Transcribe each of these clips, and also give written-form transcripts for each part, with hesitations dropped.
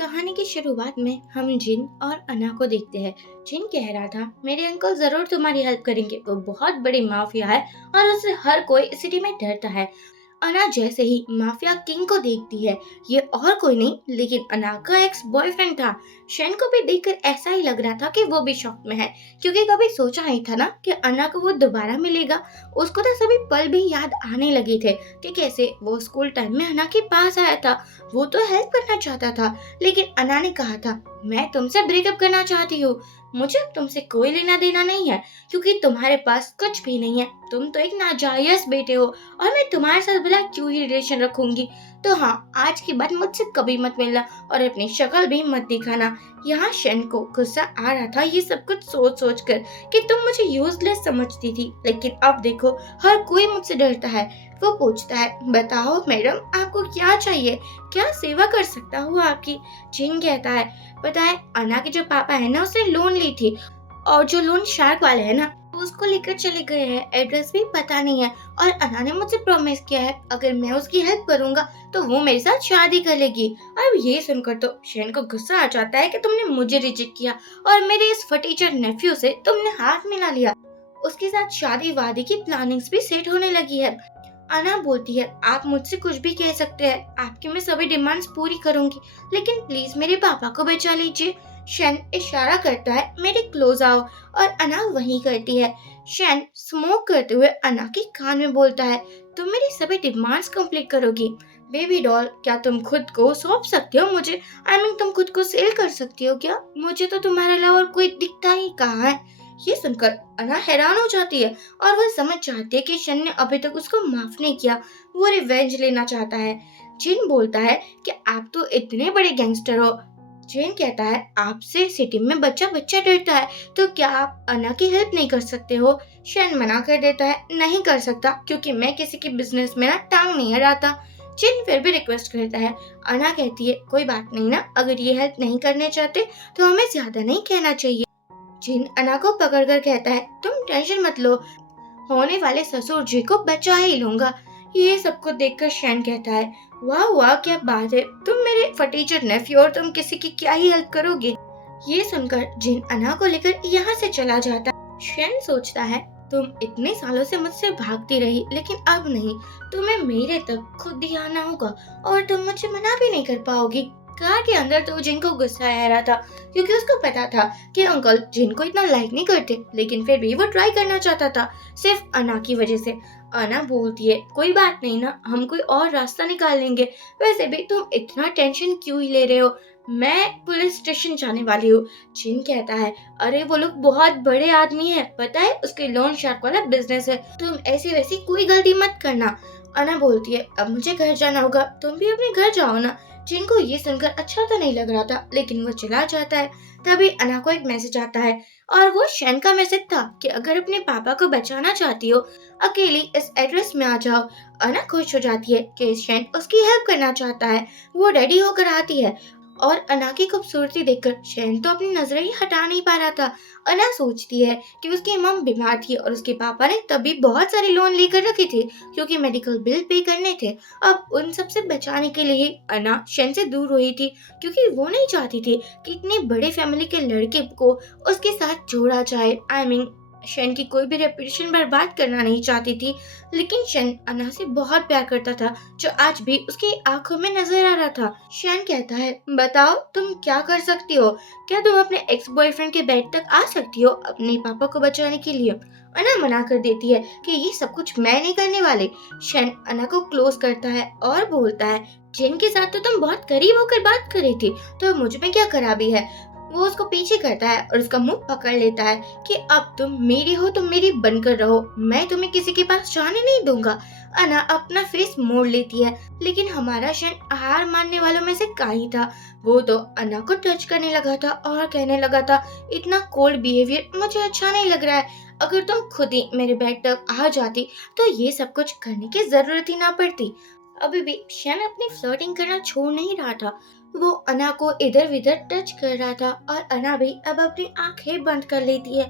कहानी की शुरुआत में हम जिन और अना को देखते हैं। जिन कह रहा था मेरे अंकल जरूर तुम्हारी हेल्प करेंगे, वो बहुत बड़ी माफिया है और उससे हर कोई सिटी में डरता है। अना जैसे ही माफिया किंग को देखती है, ये और कोई नहीं लेकिन अना का एक्स बॉयफ्रेंड था। शेन को भी देखकर ऐसा ही लग रहा था कि वो भी शॉक में है, क्योंकि कभी सोचा नहीं था ना कि अना को वो दोबारा मिलेगा। उसको तो सभी पल भी याद आने लगे थे कि कैसे वो स्कूल टाइम में अना के पास आया था। वो तो हेल्प करना चाहता था, लेकिन अना ने कहा था मैं तुमसे ब्रेकअप करना चाहती हूँ, मुझे तुमसे कोई लेना देना नहीं है, क्योंकि तुम्हारे पास कुछ भी नहीं है, तुम तो एक नाजायज बेटे हो और मैं तुम्हारे साथ भला क्यों ही रिलेशन रखूंगी। तो हाँ, आज के बाद मुझसे कभी मत मिलना और अपनी शक्ल भी मत दिखाना। यहाँ शेन को गुस्सा आ रहा था ये सब कुछ सोच सोच कर कि तुम मुझे यूजलेस समझती थी, लेकिन अब देखो हर कोई मुझसे डरता है। वो पूछता है बताओ मैडम आपको क्या चाहिए, क्या सेवा कर सकता हूँ आपकी। जिन कहता है पता है अना के जो पापा है ना उसने लोन ली थी, और जो लोन शार्क वाले है ना वो उसको लेकर चले गए हैं, एड्रेस भी पता नहीं है। और अना ने मुझसे प्रॉमिस किया है अगर मैं उसकी हेल्प करूंगा तो वो मेरे साथ शादी कर लेगी। अब ये सुनकर तो शेन को गुस्सा आ जाता है कि तुमने मुझे रिजेक्ट किया और मेरे इस फटीचर नेफ्यू से तुमने हाथ मिला लिया। उसके साथ शादी वादी की प्लानिंग्स भी सेट होने लगी है। अना बोलती है आप मुझसे कुछ भी कह सकते हैं, आपकी मैं सभी डिमांड्स पूरी करूंगी, लेकिन प्लीज मेरे पापा को बचा लीजिए। शैन इशारा करता है मेरे क्लोज आओ, और अना वही करती है। शैन स्मोक करते हुए अना के कान में बोलता है तुम मेरी सभी डिमांड्स कंप्लीट करोगी। बेबी डॉल क्या तुम खुद को सौंप सकते हो मुझे, आई मीन तुम खुद को सेल कर सकती हो क्या, मुझे तो तुम्हारे अलावा और कोई दिखता ही कहाँ है। ये सुनकर अना हैरान हो जाती है और वह समझ चाहती है कि शन ने अभी तक उसको माफ नहीं किया, वो रिवेंज लेना चाहता है। जिन बोलता है कि आप तो इतने बड़े गैंगस्टर हो। जिन कहता है आपसे सिटी में बच्चा बच्चा डरता है, तो क्या आप अना की हेल्प नहीं कर सकते हो। शन मना कर देता है नहीं कर सकता, क्योंकि मैं किसी के बिजनेस में ना टांग नहीं अड़ाता। जिन फिर भी रिक्वेस्ट करता है। अना कहती है कोई बात नहीं ना, अगर ये हेल्प नहीं करने चाहते तो हमें ज्यादा नहीं कहना चाहिए। जिन अना को पकड़कर कहता है तुम टेंशन मत लो, होने वाले ससुर जी को बचा ही लूंगा। ये सबको देखकर शैन कहता है वाह वाह क्या बात है, तुम मेरे फटीचर नेफ्यू और तुम किसी की क्या ही हेल्प करोगे। ये सुनकर जिन अना को लेकर यहाँ से चला जाता है। शैन सोचता है तुम इतने सालों से मुझसे भागती रही, लेकिन अब नहीं, तुम्हें मेरे तक खुद ही आना होगा और तुम मुझे मना भी नहीं कर पाओगी। कार के अंदर तो जिन को गुस्सा आ रहा था, क्योंकि उसको पता था कि अंकल जिन को इतना लाइक नहीं करते, लेकिन फिर भी वो ट्राई करना चाहता था सिर्फ अना की वजह से। अना बोलती है कोई बात नहीं ना, हम कोई और रास्ता निकाल लेंगे, वैसे भी तुम इतना टेंशन क्यों ही ले रहे हो, मैं पुलिस स्टेशन जाने वाली हूँ। जिन कहता है अरे वो लोग बहुत बड़े आदमी है, पता है उसके लोन शार्क वाला बिजनेस है, तुम ऐसी वैसी कोई गलती मत करना। अना बोलती है अब मुझे घर जाना होगा, तुम भी अपने घर जाओ ना। जिनको ये सुनकर अच्छा तो नहीं लग रहा था, लेकिन वो चला जाता है। तभी अना को एक मैसेज आता है, और वो शैन का मैसेज था कि अगर अपने पापा को बचाना चाहती हो अकेली इस एड्रेस में आ जाओ। अना खुश हो जाती है कि शैन उसकी हेल्प करना चाहता है। वो रेडी होकर आती है और अना की खूबसूरती देखकर शैन तो अपनी नजरें ही हटा नहीं पा रहा था। अना सोचती है कि उसकी मम बीमार थी और उसके पापा ने तभी बहुत सारे लोन लेकर रखे थे, क्योंकि मेडिकल बिल पे करने थे। अब उन सब से बचाने के लिए अना शैन से दूर हुई थी, क्योंकि वो नहीं चाहती थी कि इतनी बड़े फैमिली के लड़के को उसके साथ जोड़ा जाए। आई मीन शैन की कोई भी रेपुटेशन बर्बाद करना नहीं चाहती थी। लेकिन शैन अना से बहुत प्यार करता था, जो आज भी उसकी आंखों में नजर आ रहा था। शैन कहता है बताओ तुम क्या कर सकती हो, क्या तुम अपने एक्स बॉयफ्रेंड के बेड तक आ सकती हो अपने पापा को बचाने के लिए। अना मना कर देती है कि ये सब कुछ मैं नहीं करने वाले। शैन अना को क्लोज करता है और बोलता है जिनके साथ तो तुम बहुत करीब होकर बात कर रही थी, तो मुझ में क्या खराबी है। वो उसको पीछे करता है और उसका मुंह पकड़ लेता है कि अब तुम मेरी हो तो मेरी बनकर रहो, मैं तुम्हें किसी के पास जाने नहीं दूंगा। अना अपना फेस मोड़ लेती है, लेकिन हमारा शैन हार मानने वालों में से का ही था। वो तो अना को टच करने लगा था और कहने लगा था इतना कोल्ड बिहेवियर मुझे अच्छा नहीं लग रहा है, अगर तुम खुद ही मेरे बेड तक आ जाती तो ये सब कुछ करने की जरूरत ही ना पड़ती। अभी भी शैन अपनी फ्लर्टिंग करना छोड़ नहीं रहा था। वो अना को इधर उधर टच कर रहा था और अना भी अब अपनी आंखें बंद कर लेती है।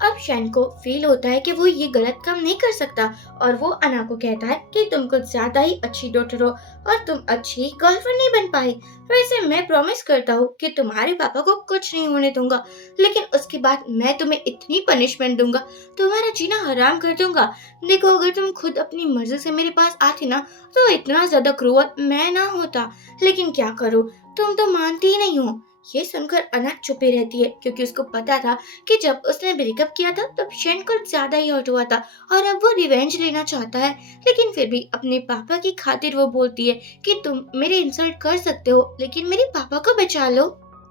अब शैन को फील होता है कि वो ये गलत काम नहीं कर सकता और वो अना को कहता है कि तुम कुछ ज्यादा ही अच्छी डॉटर हो और तुम अच्छी गर्लफ्रेंड नहीं बन पाई। वैसे मैं प्रॉमिस करता हूँ कि तुम्हारे पापा को कुछ नहीं होने दूंगा, लेकिन उसके बाद मैं तुम्हें इतनी पनिशमेंट दूंगा, तुम्हारा जीना हराम कर दूंगा। देखो, अगर तुम खुद अपनी मर्जी से मेरे पास आती ना तो इतना ज्यादा क्रूअल मैं ना होता, लेकिन क्या करूँ, तुम तो मानती ही नहीं हो। ये सुनकर अना चुपी रहती है क्योंकि उसको पता था कि जब उसने ब्रेकअप किया था तब शेन कुछ ज्यादा ही हर्ट हुआ था और अब वो रिवेंज लेना चाहता है। लेकिन फिर भी अपने पापा की खातिर वो बोलती है कि तुम मेरे इंसल्ट कर सकते हो लेकिन मेरे पापा को बचा लो।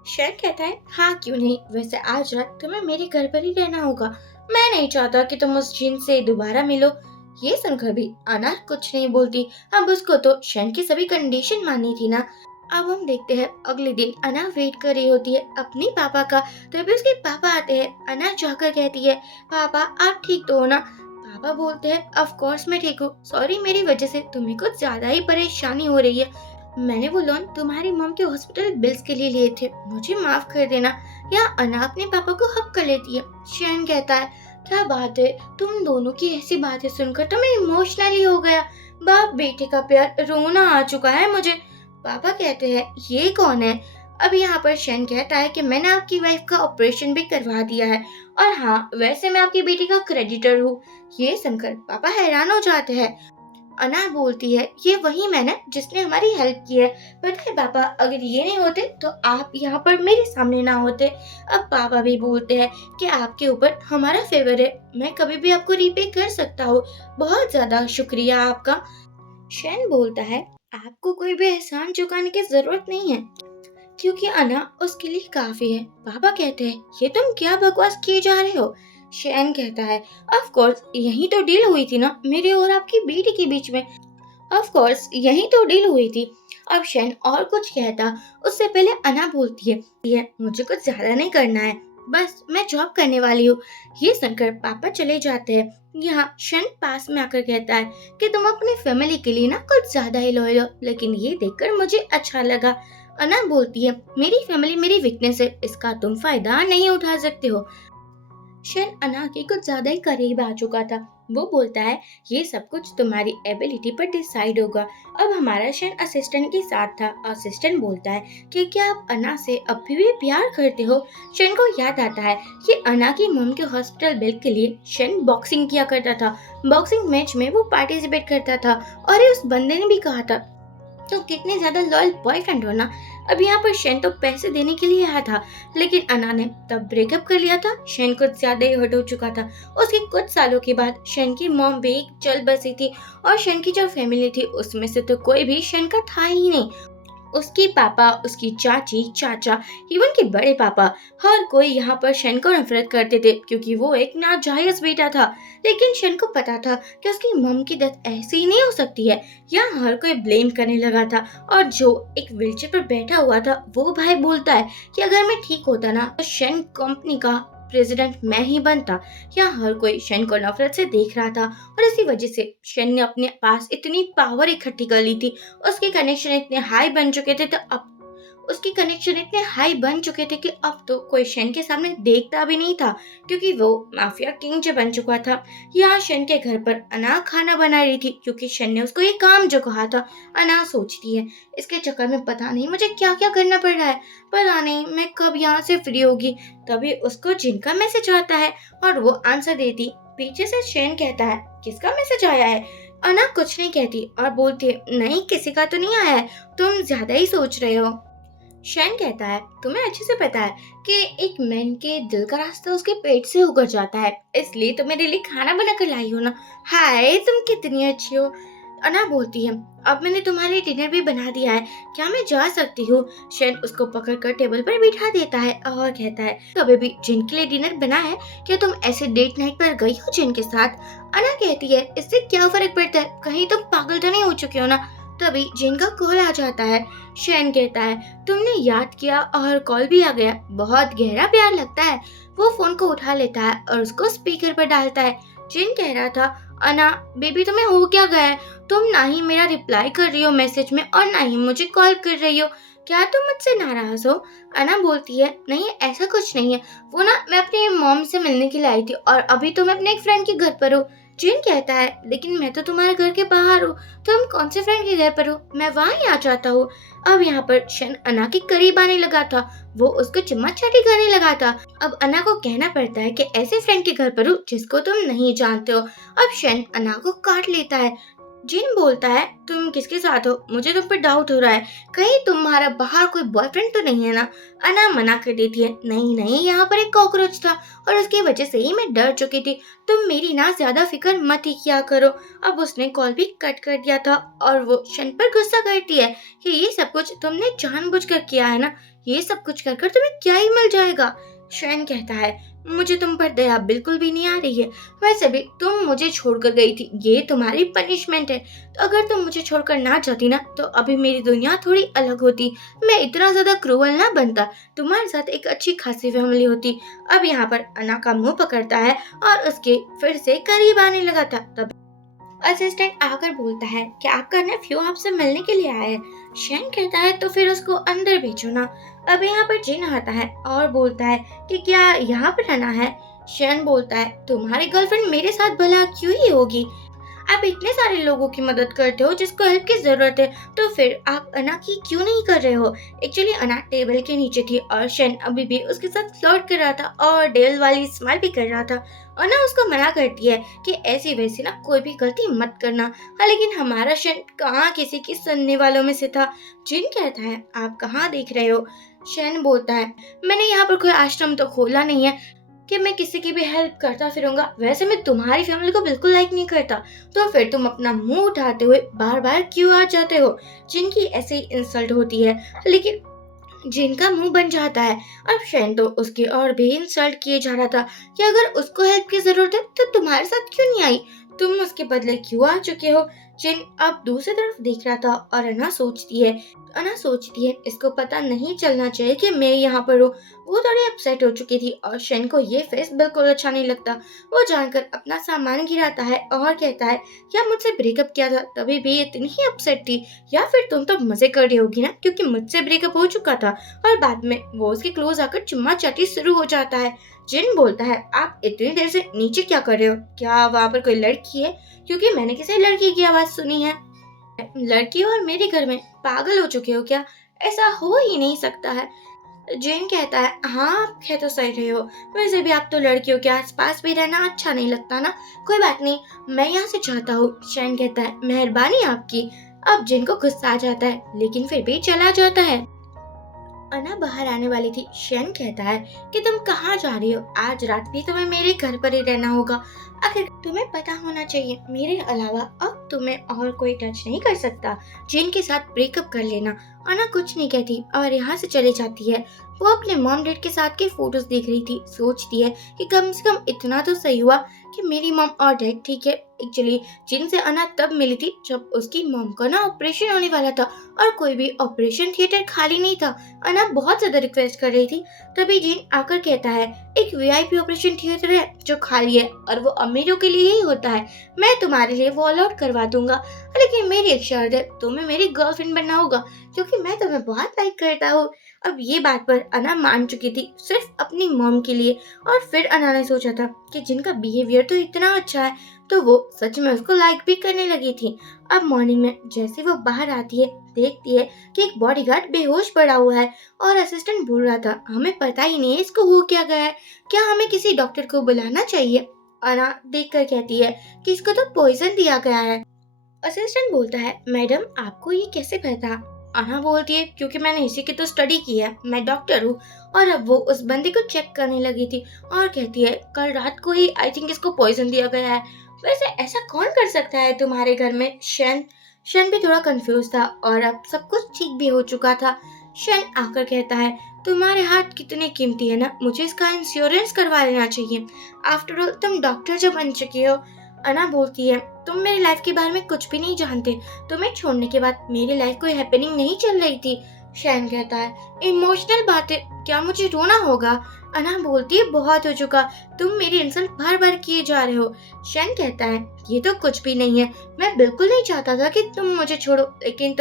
शेन कहता है हाँ क्यों नहीं, वैसे आज रात तुम्हें मेरे घर पर ही रहना होगा, मैं नहीं चाहता कि तुम उस जिन से दोबारा मिलो। ये सुनकर भी अना कुछ नहीं बोलती। अब उसको तो शेन की सभी कंडीशन माननी थी ना। अब हम देखते हैं अगले दिन अना वेट कर रही होती है अपनी पापा का, तभी उसके पापा आते हैं। अना जाकर कहती है पापा आप ठीक तो हो ना। पापा बोलते हैं ऑफ कोर्स मैं ठीक हूँ, सॉरी मेरी वजह से तुम्हें कुछ ज्यादा ही परेशानी हो रही है। मैंने वो लोन तुम्हारी मॉम के हॉस्पिटल बिल्स के लिए लिए थे, मुझे माफ कर देना। यहाँ अना अपने पापा को हक कर लेती है। शैन कहता है क्या बात है, तुम दोनों की ऐसी बातें सुनकर तो मैं इमोशनली हो गया। बाप बेटे का प्यार, रोना आ चुका है मुझे। पापा कहते हैं ये कौन है। अब यहाँ पर शैन कहता है कि मैंने आपकी वाइफ का ऑपरेशन भी करवा दिया है और हाँ वैसे मैं आपकी बेटी का क्रेडिटर हूँ। ये सुनकर पापा हैरान हो जाते हैं। अना बोलती है ये वही मैन है जिसने हमारी हेल्प की है। पता है पापा, अगर ये नहीं होते तो आप यहाँ पर मेरे सामने ना होते। अब पापा भी बोलते हैं कि आपके ऊपर हमारा फेवर है, मैं कभी भी आपको रीपे कर सकता हूँ, बहुत ज्यादा शुक्रिया आपका। शैन बोलता है आपको कोई भी एहसान चुकाने की जरूरत नहीं है क्योंकि अना उसके लिए काफी है। पापा कहते हैं ये तुम क्या बकवास किए जा रहे हो। शैन कहता है ऑफ कोर्स यही तो डील हुई थी ना मेरे और आपकी बेटी के बीच में, ऑफ कोर्स यही तो डील हुई थी। अब शैन और कुछ कहता उससे पहले अना बोलती है ये मुझे कुछ ज्यादा नहीं करना है, बस मैं जॉब करने वाली हूँ। ये सुनकर पापा चले जाते हैं। यहाँ शैन पास में आकर कहता है कि तुम अपने फैमिली के लिए ना कुछ ज्यादा ही लॉयल हो, लेकिन ये देखकर मुझे अच्छा लगा। अना बोलती है मेरी फैमिली मेरी वीकनेस है, इसका तुम फायदा नहीं उठा सकते हो। शैन अना के कुछ ज्यादा ही करीब आ चुका था। वो बोलता है ये सब कुछ तुम्हारी एबिलिटी पर डिसाइड होगा। अब हमारा शैन असिस्टेंट के साथ था। असिस्टेंट बोलता है कि क्या आप अना से अभी भी प्यार करते हो। शैन को याद आता है कि अना की मॉम के हॉस्पिटल बिल के लिए शैन बॉक्सिंग किया करता था। बॉक्सिंग मैच में वो पार्टिसिपेट करता था और उस बंदे ने भी कहा था तो कितने ज्यादा लॉयल बॉयफ्रेंड हो ना। अब यहाँ पर शैन तो पैसे देने के लिए आया था, लेकिन अना ने तब ब्रेकअप कर लिया था। शैन कुछ ज्यादा ही हर्ट हो चुका था। उसके कुछ सालों के बाद शैन की मॉम भी चल बसी थी और शैन की जो फैमिली थी उसमें से तो कोई भी शैन का था ही नहीं। उसके पापा, उसकी चाची, चाचा, इवन के बड़े पापा, हर कोई यहाँ पर शैन को नफरत करते थे क्योंकि वो एक नाजायज बेटा था। लेकिन शैन को पता था कि उसकी मम की डेथ ऐसे ही नहीं हो सकती है। यहाँ हर कोई ब्लेम करने लगा था और जो एक व्हीलचेयर पर बैठा हुआ था वो भाई बोलता है कि अगर मैं ठीक होता ना तो शैन कंपनी का प्रेसिडेंट मैं ही बनता। यहाँ हर कोई शैन को नफरत से देख रहा था और इसी वजह से शैन ने अपने पास इतनी पावर इकट्ठी कर ली थी। उसके कनेक्शन इतने हाई बन चुके थे तो अब उसके कनेक्शन इतने हाई बन चुके थे कि अब तो कोई शैन के सामने देखता भी नहीं था क्योंकि वो माफिया किंग जो बन चुका था। यहाँ शैन के घर पर अना खाना बना रही थी क्योंकि शैन ने उसको ये काम जो कहा था। अना सोचती है इसके चक्कर में पता नहीं मुझे क्या क्या करना पड़ रहा है, पता नहीं मैं कब यहाँ से फ्री होगी। तभी उसको जिन का मैसेज आता है और वो आंसर देती। पीछे से शैन कहता है किसका मैसेज आया है। अना कुछ नहीं कहती और बोलती है नहीं किसी का तो नहीं आया है, तुम ज्यादा ही सोच रहे हो। शैन कहता है तुम्हें अच्छे से पता है कि एक मैन के दिल का रास्ता उसके पेट से होकर जाता है, इसलिए तो मेरे लिए खाना बना कर लाई हो ना। हाय तुम कितनी अच्छी हो। अना बोलती है अब मैंने तुम्हारे डिनर भी बना दिया है, क्या मैं जा सकती हूँ। शैन उसको पकड़कर टेबल पर बिठा देता है और कहता है कभी भी जिन के लिए डिनर बना है, क्या तुम ऐसे डेट नाइट पर गई हो जिन के साथ। अना कहती है इससे क्या फर्क पड़ता है, कहीं तुम पागल तो नहीं हो चुके हो ना। तभी जिन का कॉल आ जाता है। शैन कहता है तुमने याद किया और कॉल भी आ गया, बहुत गहरा प्यार लगता है। वो फोन को उठा लेता है और उसको स्पीकर पर डालता है। जिन कह रहा था अना बेबी तुम्हें हो क्या गया है, तुम ना ही मेरा रिप्लाई कर रही हो मैसेज में और ना ही मुझे कॉल कर रही हो, क्या तुम मुझसे नाराज हो? अना बोलती है, नहीं ऐसा कुछ नहीं है। वो ना मैं अपनी मॉम से मिलने के लिए आई थी और अभी तो मैं अपने एक फ्रेंड के घर पर हूँ। जिन कहता है, लेकिन मैं तो तुम्हारे घर के बाहर हूँ। तुम कौन से फ्रेंड के घर पर हो? मैं वहाँ ही आ जाता हूँ। अब यहाँ पर शन अना के करीब आने लगा था। वो उसको चुम्मा चाटी करने लगा था। अब अना को कहना पड़ता है कि ऐसे फ्रेंड के घर पर हूँ जिसको तुम नहीं जानते हो। अब शन अना को काट लेता है। जिन बोलता है, तुम किसके साथ हो? मुझे तुम पर डाउट हो रहा है। कहीं तुम्हारा बाहर कोई बॉयफ्रेंड तो नहीं है ना? अना मना कर देती है, नहीं नहीं, यहाँ पर एक कॉकरोच था और उसकी वजह से ही मैं डर चुकी थी। तुम मेरी ना ज्यादा फिक्र मत ही किया करो। अब उसने कॉल भी कट कर दिया था और वो शन पर गुस्सा करती है कि ये सब कुछ तुमने जानबूझकर किया है ना? ये सब कुछ कर कर तुम्हें क्या ही मिल जाएगा? शन कहता है, मुझे तुम पर दया बिल्कुल भी नहीं आ रही है। वैसे भी तुम मुझे छोड़कर गई थी, ये तुम्हारी पनिशमेंट है। तो अगर तुम मुझे छोड़कर ना जाती ना तो अभी मेरी दुनिया थोड़ी अलग होती। मैं इतना ज्यादा क्रूअल ना बनता। तुम्हारे साथ एक अच्छी खासी फैमिली होती। अब यहाँ पर अना का मुंह पकड़ता है और उसके फिर से करीब आने लगा था। तब असिस्टेंट आकर बोलता है कि आपका नेफ्यू आपसे मिलने के लिए आया है। शैन कहता है, तो फिर उसको अंदर भेजो ना। अब यहाँ पर जिन आता है और बोलता है कि क्या यहाँ पर रहना है? शैन बोलता है, तुम्हारी गर्लफ्रेंड मेरे साथ भला क्यों ही होगी? आप इतने सारे लोगों की मदद करते हो जिसको हेल्प की जरूरत है, तो फिर आप अना की क्यों नहीं कर रहे हो? एक्चुअली अना टेबल के नीचे थी और शेन अभी भी उसके साथ फ्लर्ट कर रहा था और डेल वाली स्माइल भी कर रहा था। अना उसको मना करती है कि ऐसी वैसी ना कोई भी गलती मत करना। हाँ, लेकिन हमारा शेन कहाँ किसी की सुनने वालों में से था। जिन कहता है, आप कहाँ देख रहे हो? शेन बोलता है, मैंने यहाँ पर कोई आश्रम तो खोला नहीं है कि मैं किसी की भी हेल्प करता फिरूंगा। वैसे मैं तुम्हारी फैमिली को बिल्कुल लाइक नहीं करता, तो फिर तुम अपना मुंह उठाते हुए बार बार क्यों आ जाते हो? जिनकी ऐसे ही इंसल्ट होती है, लेकिन जिनका मुंह बन जाता है। अब शैन तो उसकी और भी इंसल्ट किए जा रहा था कि अगर उसको हेल्प की जरूरत है तो तुम्हारे साथ क्यों नहीं आई? तुम उसके बदले क्यों आ चुके हो? जिन अब दूसरी तरफ देख रहा था और अना सोचती है इसको पता नहीं चलना चाहिए कि मैं यहाँ पर हूँ। वो थोड़ी अपसेट हो चुकी थी और शेन को ये फेस बिल्कुल अच्छा नहीं लगता। वो जानकर अपना सामान गिराता है और कहता है, क्या मुझसे ब्रेकअप किया था तभी भी इतनी ही अपसेट थी? या फिर तुम तो मजे कर रही होगी ना, क्योंकि मुझसे ब्रेकअप हो चुका था। और बाद में वो उसके क्लोज आकर चुम्मा चाटी शुरू हो जाता है। जिन बोलता है, आप इतनी देर से नीचे क्या कर रहे हो? क्या वहाँ पर कोई लड़की है? क्योंकि मैंने किसी लड़की की आवाज सुनी है। लड़की और मेरे घर में पागल हो चुके हो क्या? ऐसा हो ही नहीं सकता है। जेन कहता है, हाँ आप कह तो सही रहे हो। वैसे भी आप तो लड़कियों के आसपास भी रहना अच्छा नहीं लगता ना। कोई बात नहीं, मैं यहाँ से जाता हूँ। शैन कहता है, मेहरबानी आपकी। अब जिन को गुस्सा आ जाता है लेकिन फिर भी चला जाता है। अना बाहर आने वाली थी। शैन कहता है कि तुम कहाँ जा रही हो? आज रात भी तुम्हें मेरे घर पर ही रहना होगा। आखिर तुम्हें पता होना चाहिए, मेरे अलावा अब तुम्हें और कोई टच नहीं कर सकता। जिन के साथ ब्रेकअप कर लेना। अना कुछ नहीं कहती और यहाँ से चली जाती है। वो अपने मॉम डैड के साथ के फोटोज देख रही थी। सोचती है कि कम से कम इतना तो सही हुआ कि मेरी मॉम और डैड ठीक है। एक्चुअली जिनसे अना तब मिली थी जब उसकी मॉम का ना ऑपरेशन होने वाला था और कोई भी ऑपरेशन थिएटर खाली नहीं था। अना बहुत ज्यादा रिक्वेस्ट कर रही थी। तभी जिन आकर कहता है, एक वीआईपी ऑपरेशन थिएटर है जो खाली है और वो अमीरों के लिए ही होता है। मैं तुम्हारे लिए वो अलॉट करवा दूंगा, लेकिन मेरी एक शर्त है, तुम्हें मेरी गर्लफ्रेंड बनना होगा क्योंकि मैं तुम्हें बहुत लाइक करता हूँ। अब ये बात पर अना मान चुकी थी सिर्फ अपनी मॉम के लिए। और फिर अना ने सोचा था कि जिनका बिहेवियर तो इतना अच्छा है तो वो सच में उसको लाइक भी करने लगी थी। अब मॉर्निंग में जैसे वो बाहर आती है, देखती है कि एक बॉडीगार्ड बेहोश पड़ा हुआ है और असिस्टेंट बोल रहा था, हमें पता ही नहीं है इसको हो क्या गया है, क्या हमें किसी डॉक्टर को बुलाना चाहिए? अना देखकर कहती है कि इसको तो पॉइजन दिया गया है। असिस्टेंट बोलता है, मैडम आपको ये कैसे पता? अना बोलती है, क्योंकि मैंने इसी की तो स्टडी की है, मैं डॉक्टर हूँ। और अब वो उस बंदे को चेक करने लगी थी और कहती है, कल रात को ही आई थिंक इसको पॉइजन दिया गया है। वैसे ऐसा कौन कर सकता है तुम्हारे घर में? शन भी थोड़ा कंफ्यूज था और अब सब कुछ ठीक भी हो चुका था। शन आकर कहता है, तुम्हारे हाथ कितने कीमती है ना, मुझे इसका इंश्योरेंस करवा लेना चाहिए। आफ्टर ऑल तुम डॉक्टर जब बन चुकी हो। अना बोलती है, तुम मेरी लाइफ के बारे में कुछ भी नहीं जानते। तुम्हें छोड़ने के बाद मेरी लाइफ कोई हैपनिंग नहीं चल रही थी। शैन कहता है, इमोशनल बातें, क्या मुझे रोना होगा? अना बोलती है बहुत हो चुका, तुम मेरी इंसल्ट बार बार किए जा रहे हो। शन कहता है ये तो कुछ भी नहीं है, मैं बिल्कुल नहीं चाहता था कि तुम मुझे छोड़ो, लेकिन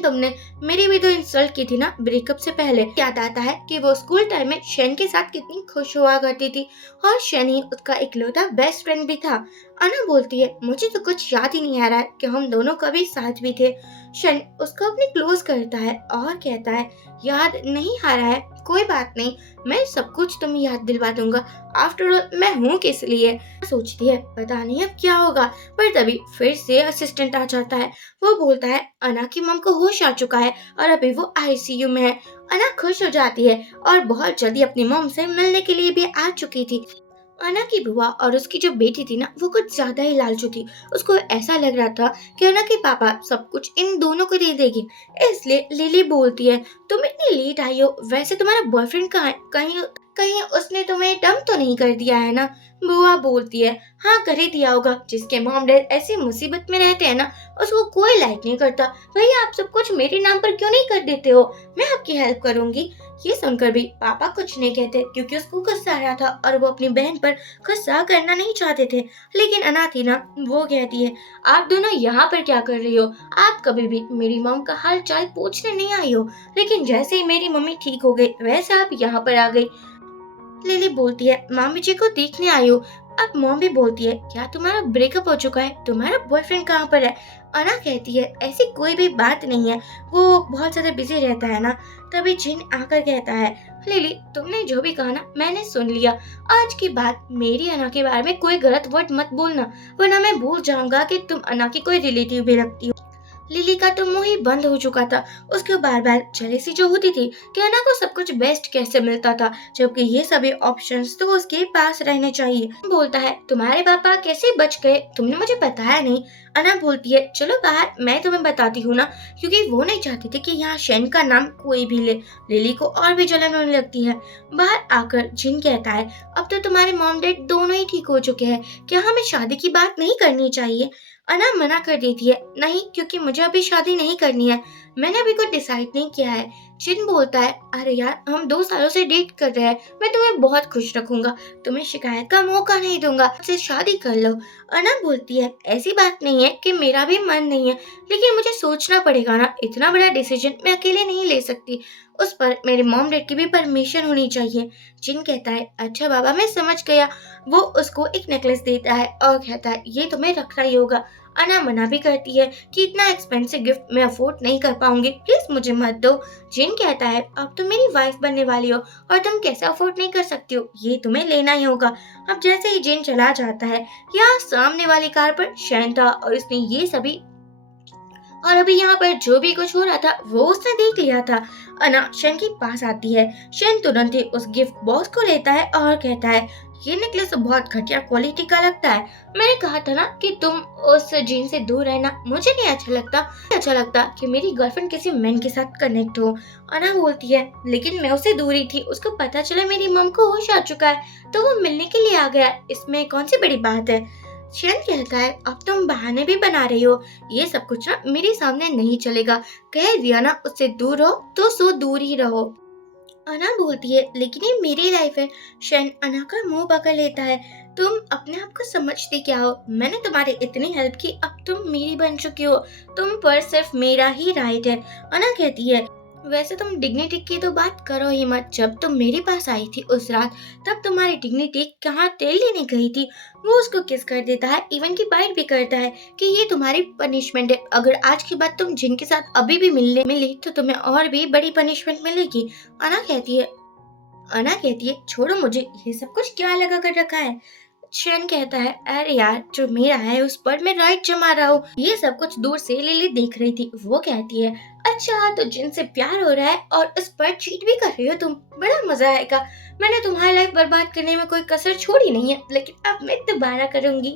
तुमने मेरी भी तो इंसल्ट की थी ना ब्रेकअप से पहले। याद आता है कि वो स्कूल टाइम में शन के साथ कितनी खुश हुआ करती थी और शन ही उसका इकलौता बेस्ट फ्रेंड भी था। अना बोलती है मुझे तो कुछ याद ही नहीं आ रहा है कि हम दोनों कभी साथ भी थे। शन उसको अपने क्लोज करता है और कहता है याद नहीं आ रहा है, कोई बात नहीं, मैं सब कुछ तुम्हें याद दिलवा दूंगा, आफ्टर ऑल मैं हूँ किस लिए। सोचती है पता नहीं अब क्या होगा, पर तभी फिर से असिस्टेंट आ जाता है। वो बोलता है अना की मम को होश आ चुका है और अभी वो आईसीयू में है। अना खुश हो जाती है और बहुत जल्दी अपनी मम से मिलने के लिए भी आ चुकी थी। अना की बुआ और उसकी जो बेटी थी ना वो कुछ ज्यादा ही लालचू थी। उसको ऐसा लग रहा था कि अना के पापा सब कुछ इन दोनों को दे देगी, इसलिए लिली बोलती है तुम इतनी लेट आई हो, वैसे तुम्हारा बॉयफ्रेंड कहाँ है, कहीं कहीं उसने तुम्हें डंप तो नहीं कर दिया है ना। बुआ बोलती है हाँ कर ही दिया होगा, जिसके मॉम डैड ऐसी मुसीबत में रहते हैं ना उसको कोई लाइक नहीं करता। भैया आप सब कुछ मेरे नाम पर क्यों नहीं कर देते हो, मैं आपकी हेल्प करूंगी। ये सुनकर भी पापा कुछ नहीं कहते क्योंकि उसको गुस्सा आ रहा था और वो अपनी बहन पर गुस्सा करना नहीं चाहते थे। लेकिन अना थी ना, वो कहती है आप दोनों यहाँ पर क्या कर रही हो, आप कभी भी मेरी मॉम का हाल चाल पूछने नहीं आई हो, लेकिन जैसे ही मेरी मम्मी ठीक हो गई वैसे आप यहाँ पर आ गई। लिली बोलती है मामी जी को देखने आई हो। अब मॉम भी बोलती है क्या तुम्हारा ब्रेकअप हो चुका है, तुम्हारा बॉयफ्रेंड कहाँ पर है। अना कहती है ऐसी कोई भी बात नहीं है, वो बहुत ज्यादा बिजी रहता है ना। तभी जिन आकर कहता है लिली तुमने जो भी कहा ना मैंने सुन लिया, आज के बाद मेरी अना के बारे में कोई गलत वर्ड मत बोलना, वरना मैं भूल जाऊंगा कि तुम अना की कोई रिलेटिव भी रखती हो। लिली का तो मुंह ही बंद हो चुका था। उसके बार बार जेलेसी जो होती थी कि अना को सब कुछ बेस्ट कैसे मिलता था जबकि ये सभी ऑप्शंस तो उसके पास रहने चाहिए। बोलता है तुम्हारे पापा कैसे बच गए, तुमने मुझे बताया नहीं। अना बोलती है चलो बाहर मैं तुम्हें बताती हूँ ना, क्योंकि वो नहीं चाहती थी कि यहाँ शेन का नाम कोई भी ले। लिली को और भी जलन होने लगती है। बाहर आकर जिन कहता है अब तो तुम्हारे मॉम डैड दोनों ही ठीक हो चुके हैं, क्या हमें शादी की बात नहीं करनी चाहिए। अना मना कर देती है नहीं क्योंकि मुझे अभी शादी नहीं करनी है, मैंने अभी कुछ डिसाइड नहीं किया है। जिन बोलता है अरे यार हम 2 सालों से डेट कर रहे हैं, मैं तुम्हें बहुत खुश रखूंगा, तुम्हें शिकायत का मौका नहीं दूंगा, मुझसे शादी कर लो। अना बोलती है ऐसी बात नहीं है कि मेरा भी मन नहीं है, लेकिन मुझे सोचना पड़ेगा ना, इतना बड़ा डिसीजन मैं अकेले नहीं ले सकती, उस पर मेरे मॉम डैड की भी परमिशन होनी चाहिए। जिन कहता है अच्छा बाबा मैं समझ गया। वो उसको एक नेकलेस देता है और कहता है ये तुम्हें रखना ही होगा। अना मना भी करती है कि इतना एक्सपेंसिव गिफ्ट मैं अफोर्ड नहीं कर पाऊंगी, प्लीज मुझे मत दो। जिन कहता है अब तुम मेरी वाइफ बनने वाली हो और तुम कैसे अफोर्ड नहीं कर सकती हो, ये तुम्हें लेना ही होगा। अब जैसे ही जिन चला जाता है यहाँ सामने वाली कार पर शैन था और इसने ये सभी और अभी यहाँ पर जो भी कुछ हो रहा था वो उसने देख लिया था। अना शन के पास आती है। शन तुरंत ही उस गिफ्ट बॉक्स को लेता है और कहता है ये नेकलेस तो बहुत घटिया क्वालिटी का लगता है, मैंने कहा था ना कि तुम उस जीन से दूर रहना, मुझे नहीं अच्छा लगता कि मेरी गर्लफ्रेंड किसी मैन के साथ कनेक्ट हो। अना बोलती है लेकिन मैं उससे दूर ही थी, उसको पता चला मेरी मम को होश आ चुका है तो वो मिलने के लिए आ गया, इसमें कौन सी बड़ी बात है। शन कहता है अब तुम बहाने भी बना रही हो, ये सब कुछ ना मेरे सामने नहीं चलेगा, कह दिया ना उससे दूर रहो तो सो दूर ही रहो। अना बोलती है लेकिन ये मेरी लाइफ है। शन अना का मुंह पकड़ लेता है तुम अपने आप को समझती क्या हो, मैंने तुम्हारी इतनी हेल्प की, अब तुम मेरी बन चुकी हो, तुम पर सिर्फ मेरा ही राइट है। अना कहती है वैसे तुम डिग्निटी की तो बात करो ही मत, जब तुम मेरे पास आई थी उस रात तब तुम्हारी डिग्निटी कहाँ तेल लेने गई थी। वो उसको किस कर देता है, इवन की बाइट भी करता है कि ये तुम्हारी पनिशमेंट है, अगर आज के बाद तुम जिनके साथ अभी भी मिलने मिली तो तुम्हें और भी बड़ी पनिशमेंट मिलेगी। अना कहती है अना कहती है छोड़ो मुझे, ये सब कुछ क्या लगा कर रखा है। शन कहता है अरे यार जो मेरा है उस पर मैं राइट जमा रहा हूँ। ये सब कुछ दूर से लिली देख रही थी। वो कहती है अच्छा तो जिनसे प्यार हो रहा है और उस पर चीट भी कर रही हो तुम, बड़ा मजा आएगा, मैंने तुम्हारी लाइफ बर्बाद करने में कोई कसर छोड़ी नहीं है, लेकिन अब मैं दोबारा करूंगी।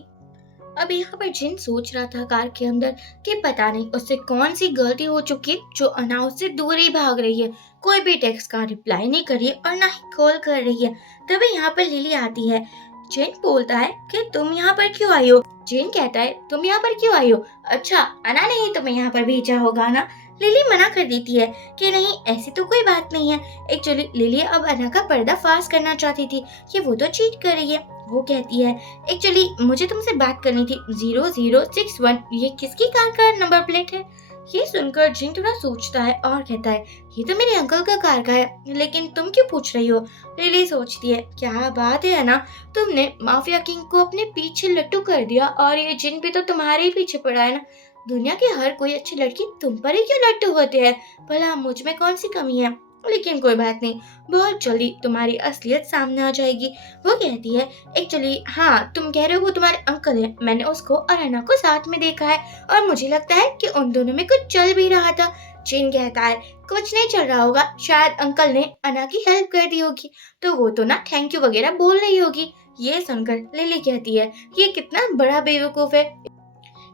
अब यहाँ पर जिन सोच रहा था कार के अंदर कि पता नहीं उससे कौन सी गलती हो चुकी है जो अना उससे दूर ही भाग रही है, कोई भी टेक्स्ट का रिप्लाई नहीं कर रही है और ना ही कॉल कर रही है। तभी यहाँ पर लिली आती है। जिन बोलता है कि तुम यहाँ पर क्यों आई हो। जिन कहता है तुम यहाँ पर क्यों आई हो, अच्छा अना ने ही तुम्हें यहाँ पर भेजा होगा ना। लिली मना कर देती है कि नहीं, ऐसी तो कोई बात नहीं है। एक्चुअली लिली अब अना का पर्दाफाश करना चाहती थी कि वो तो चीट कर रही है। वो कहती है एक्चुअली मुझे तुमसे बात करनी थी, 0061 ये किसकी कार का नंबर प्लेट है? ये सुनकर जिन थोड़ा सोचता है और कहता है ये तो मेरे अंकल का कार का है, लेकिन तुम क्यों पूछ रही हो? लिली सोचती है क्या बात है ना, तुमने माफिया किंग को अपने पीछे लट्टू कर दिया और ये जिन भी तो तुम्हारे ही पीछे पड़ा है ना। दुनिया की हर कोई अच्छी लड़की तुम पर ही क्यों लट्टू होते हैं? भला मुझ में कौन सी कमी है? लेकिन कोई बात नहीं, बहुत जल्दी तुम्हारी असलियत सामने आ जाएगी। वो कहती है एक्चुअली हाँ, तुम कह रहे हो वो तुम्हारे अंकल है, मैंने उसको और अना को साथ में देखा है और मुझे लगता है कि उन दोनों में कुछ चल भी रहा था। जिन कहता है कुछ नहीं चल रहा होगा, शायद अंकल ने अना की हेल्प कर दी होगी, तो वो तो ना थैंक यू वगैरह बोल रही होगी। ये सुनकर लिली कहती है ये कितना बड़ा बेवकूफ है,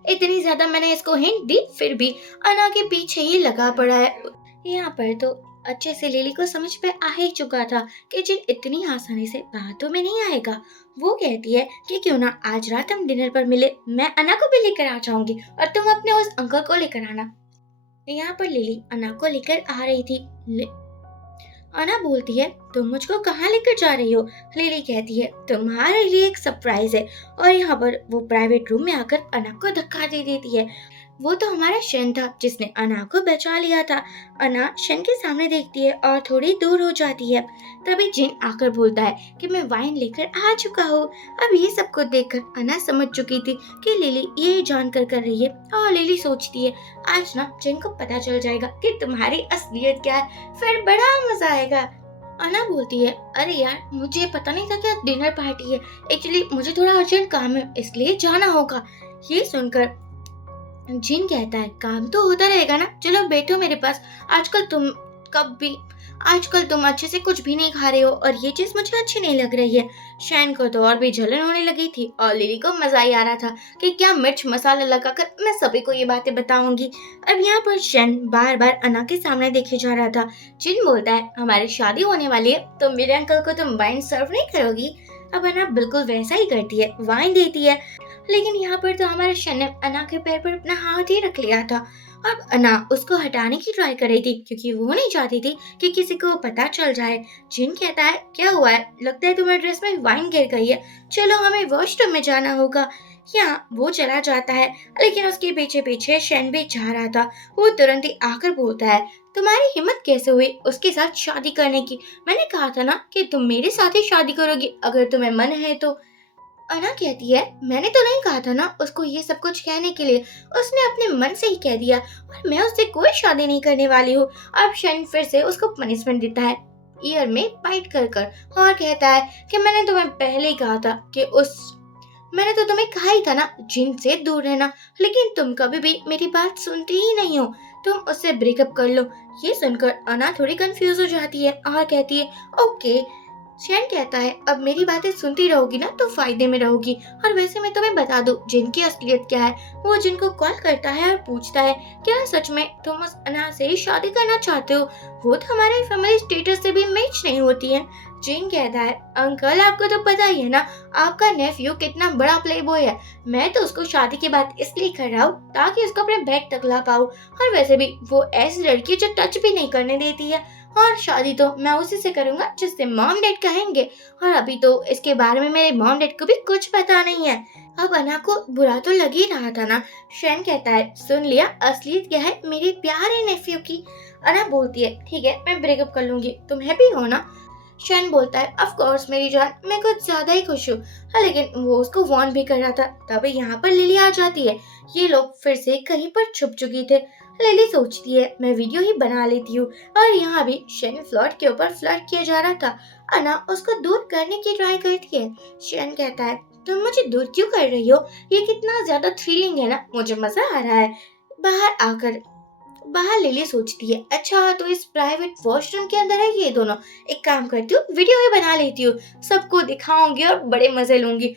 इतनी ज्यादा मैंने इसको हिंट दी फिर भी अना के पीछे ही लगा पड़ा है। यहाँ पर तो अच्छे से लिली को समझ पे आ ही चुका था कि जिन इतनी आसानी से बातों में नहीं आएगा। वो कहती है कि क्यों ना आज रात हम डिनर पर मिले, मैं अना को भी लेकर आ जाऊंगी और तुम अपने उस अंकल को लेकर आना। यहाँ पर लिली अना को लेकर आ रही थी। अना बोलती है तुम मुझको कहाँ लेकर जा रही हो? लिली कहती है तुम्हारे लिए एक सरप्राइज है, और यहाँ पर वो प्राइवेट रूम में आकर अना को धक्का दे देती है। वो तो हमारा शन था जिसने अना को बचा लिया था। अना शन के सामने देखती है और थोड़ी दूर हो जाती है। तभी जिन आकर बोलता है कि मैं वाइन लेकर आ चुका हूँ। अब ये सब कुछ देखकर अना समझ चुकी थी कि लिली ये जानकर कर रही है, और लिली सोचती है आज ना जिन को पता चल जाएगा कि तुम्हारी असलियत क्या है, फिर बड़ा मजा आएगा। अना बोलती है अरे यार मुझे पता नहीं था कि आज डिनर पार्टी है, एक्चुअली मुझे थोड़ा अर्जेंट काम है इसलिए जाना होगा। ये सुनकर जिन कहता है काम तो होता रहेगा ना, चलो बैठो मेरे पास। आजकल तुम अच्छे से कुछ भी नहीं खा रहे हो और ये चीज मुझे अच्छी नहीं लग रही है। शैन को तो और भी जलन होने लगी थी और लिली को मजा ही आ रहा था कि क्या मिर्च मसाला लगाकर मैं सभी को ये बातें बताऊंगी। अब यहाँ पर शैन बार बार अना के सामने देखे जा रहा था। जिन बोलता है हमारी शादी होने वाली है तो मेरे अंकल को तुम वाइन सर्व नहीं करोगी? अब अना बिल्कुल वैसा ही करती है, वाइन देती है। लेकिन यहाँ पर तो हमारे शन ने अना के पैर पर अपना हाथ ही रख लिया था। अब अना उसको हटाने की ट्राई कर रही थी क्योंकि वो नहीं चाहती थी कि किसी को पता चल जाए। जिन कहता है क्या हुआ है, लगता है तुम्हारे ड्रेस में वाइन गिर गई है, चलो हमें वॉशरूम में जाना होगा। यहाँ वो चला जाता है, लेकिन उसके पीछे पीछे शन भी जा रहा था। वो तुरंत ही आकर बोलता है तुम्हारी हिम्मत कैसे हुई उसके साथ शादी करने की? मैंने कहा था ना कि तुम मेरे साथ ही शादी करोगी अगर तुम्हें मन है तो। अना कहती है मैंने तो नहीं कहा था ना उसको ये सब कुछ कहने के लिए, उसने अपने मन से ही कह दिया और मैं उससे कोई शादी नहीं करने वाली हूँ। अब शन फिर से उसको पनिशमेंट देता है ईयर में बाइट कर कर और कहता है कि मैंने तो तुम्हें कहा ही था ना जिन से दूर रहना, लेकिन तुम कभी भी मेरी बात सुनते ही नहीं हो, तुम उससे ब्रेकअप कर लो। ये सुनकर अना थोड़ी कंफ्यूज हो जाती है और कहती है ओके। शैन कहता है अब मेरी बातें सुनती रहोगी ना तो फायदे में रहोगी, और वैसे मैं तुम्हें बता दूं जिनकी असलियत क्या है। वो जिनको कॉल करता है और पूछता है क्या सच में तुम उस अना से शादी करना चाहते हो? वो तो हमारे फैमिली स्टेटस से भी मैच नहीं होती है। जिन कहता है अंकल आपको तो पता ही है ना आपका नेफ्यू कितना बड़ा प्ले बॉय है, मैं तो उसको शादी की बात इसलिए कर रहा हूँ ताकि उसको अपने बैग तक ला पाऊँ, और वैसे भी वो ऐसी लड़की जो टच भी नहीं करने देती है, और शादी तो मैं उसी से करूंगा जिससे मॉम डैड कहेंगे, और अभी तो इसके बारे में मेरे मॉम डैड को भी कुछ पता नहीं है। अब अना को बुरा तो लग ही रहा था ना। शैन कहता है सुन लिया असलियत क्या है मेरे प्यारे नेफ्यू की? अना बोलती है ठीक है मैं ब्रेकअप कर लूंगी, तुम हैप्पी हो ना? शैन बोलता है ऑफ कोर्स मेरी जान, मैं कुछ ज्यादा ही खुश हूँ। हाँ, लेकिन वो उसको वार्न भी कर रहा था। तभी यहाँ पर लिली आ जाती है। ये लोग फिर से कहीं पर छुप चुकी थे। लिली सोचती है मैं वीडियो ही बना लेती हूँ, और यहाँ भी शैन फ्लर्ट के ऊपर फ्लर्ट किया जा रहा था। अना उसको दूर करने की ट्राई करती है। शैन कहता है तुम मुझे दूर क्यों कर रही हो? ये कितना ज्यादा थ्रिलिंग है ना, मुझे मजा आ रहा है। बाहर लिली सोचती है अच्छा तो इस प्राइवेट वॉशरूम के अंदर है ये दोनों, एक काम करती हूँ वीडियो ही बना लेती हूँ, सबको दिखाऊंगी और बड़े मजे लूंगी।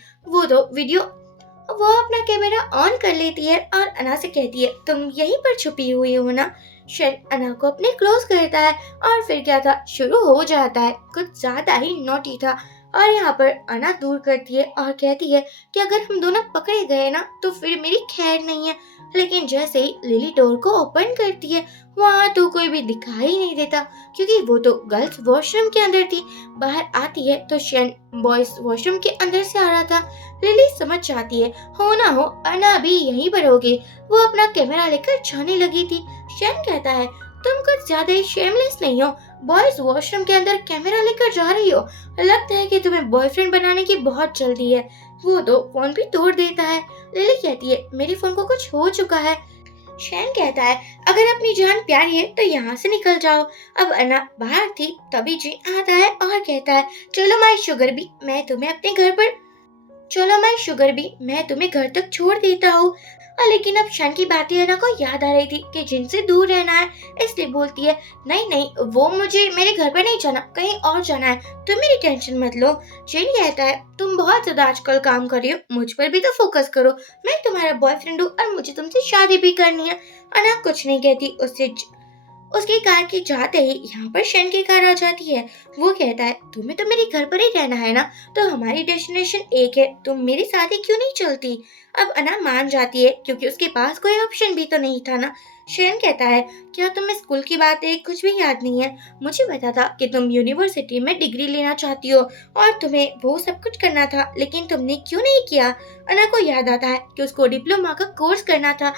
वो अपना कैमरा ऑन कर लेती है और अना से कहती है तुम यहीं पर छुपी हुई हो ना? शैन अना को अपने क्लोज करता है और फिर क्या था शुरू हो जाता है। कुछ ज्यादा ही नोटी था। और यहाँ पर अना दूर करती है और कहती है कि अगर हम दोनों पकड़े गए ना तो फिर मेरी खैर नहीं है। लेकिन जैसे ही लिली डोर को ओपन करती है, वहाँ तो कोई भी दिखाई नहीं देता, क्योंकि वो तो गर्ल्स वॉशरूम के अंदर थी। बाहर आती है तो शेन बॉयज वॉशरूम के अंदर से आ रहा था। लिली समझ जाती है, हो ना हो अना भी यहीं पर होगी। वो अपना कैमरा लेकर जाने लगी थी। शेन कहता है, तुम कुछ ज्यादा ही शेमलेस नहीं हो? बॉयज वॉशरूम के अंदर कैमरा लेकर जा रही हो? लगता है कि तुम्हें बॉयफ्रेंड बनाने की बहुत जल्दी है। वो तो फोन भी तोड़ देता है। लिली कहती है, मेरे फोन को कुछ हो चुका है। शैन कहता है, अगर अपनी जान प्यारी है तो यहाँ से निकल जाओ। अब अना बाहर थी, तभी जिन आता है और कहता है, चलो माय शुगर भी, मैं तुम्हें अपने घर पर चलो मैं शुगर भी मैं तुम्हें घर तक छोड़ देता हूँ। लेकिन अब शन की बातें अना को याद आ रही थी कि जिनसे दूर रहना है, इसलिए बोलती है, नहीं नहीं, वो मुझे मेरे घर पे नहीं जाना, कहीं और जाना है, तुम मेरी टेंशन मत लो। जिन कहता है, तुम बहुत ज्यादा आजकल काम कर रही हो, मुझ पर भी तो फोकस करो, मैं तुम्हारा बॉयफ्रेंड हूँ और मुझे तुमसे शादी भी करनी है। अना कुछ नहीं कहती। उसकी कार की जाते ही यहाँ पर शन की कार आ जाती है। वो कहता है, तुम्हें तो मेरे घर पर ही रहना है ना, तो हमारी डेस्टिनेशन एक है, तुम मेरे साथ ही क्यों नहीं चलती? अब अना मान जाती है, क्योंकि उसके पास कोई ऑप्शन भी तो नहीं था ना। शेन कहता है, क्या तुम्हें स्कूल की बातें कुछ भी याद नहीं है? मुझे पता था कि तुम यूनिवर्सिटी में डिग्री लेना चाहती हो और तुम्हें वो सब कुछ करना था, लेकिन तुमने क्यों नहीं किया? अना को याद आता है कि उसको डिप्लोमा का कोर्स करना था।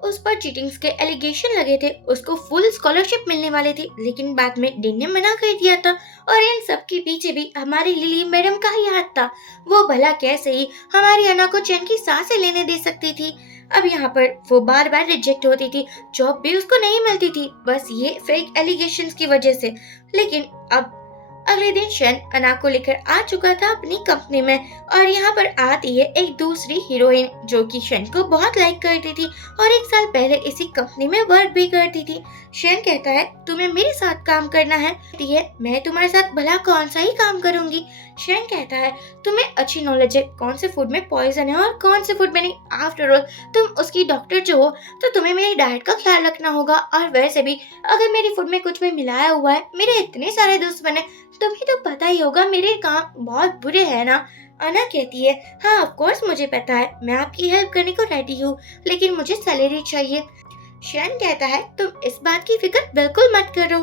उस पर चीटिंग्स के एलिगेशन लगे थे, उसको फुल स्कॉलरशिप मिलने वाली थी, लेकिन बाद में डीन ने मना कर दिया था। और इन सब के पीछे भी हमारी लिली मैडम का ही हाथ था। वो भला कैसे ही हमारी अना को चैन की सांसें लेने दे सकती थी? अब यहाँ पर वो बार बार रिजेक्ट होती थी, जॉब भी उसको नहीं मिलती थी, बस ये फेक एलिगेशंस की वजह से। लेकिन अब अगले दिन शन अना को लेकर आ चुका था अपनी कंपनी में, और यहाँ पर आती है एक दूसरी हीरोइन जो कि शन को बहुत लाइक करती थी और एक साल पहले इसी कंपनी में वर्क भी करती थी। शन कहता है, तुम्हें मेरे साथ काम करना है? कहती है, मैं तुम्हारे साथ भला कौन सा ही काम करूंगी? शन कहता है, तुम्हें अच्छी नॉलेज है कौन से फूड में पॉइजन है और कौन से फूड में नहीं। आफ्टर ऑल तुम उसकी डॉक्टर जो हो, तो तुम्हें मेरी डाइट का ख्याल रखना होगा। और वैसे भी अगर मेरी फूड में कुछ भी मिलाया हुआ है, मेरे इतने सारे दुश्मन है, तुम्हें तो पता ही होगा मेरे काम बहुत बुरे हैं ना। अना कहती है, हाँ ऑफ कोर्स मुझे पता है, मैं आपकी हेल्प करने को रेडी हूँ, लेकिन मुझे सैलरी चाहिए। शैन कहता है, तुम इस बात की फिक्र बिल्कुल मत करो।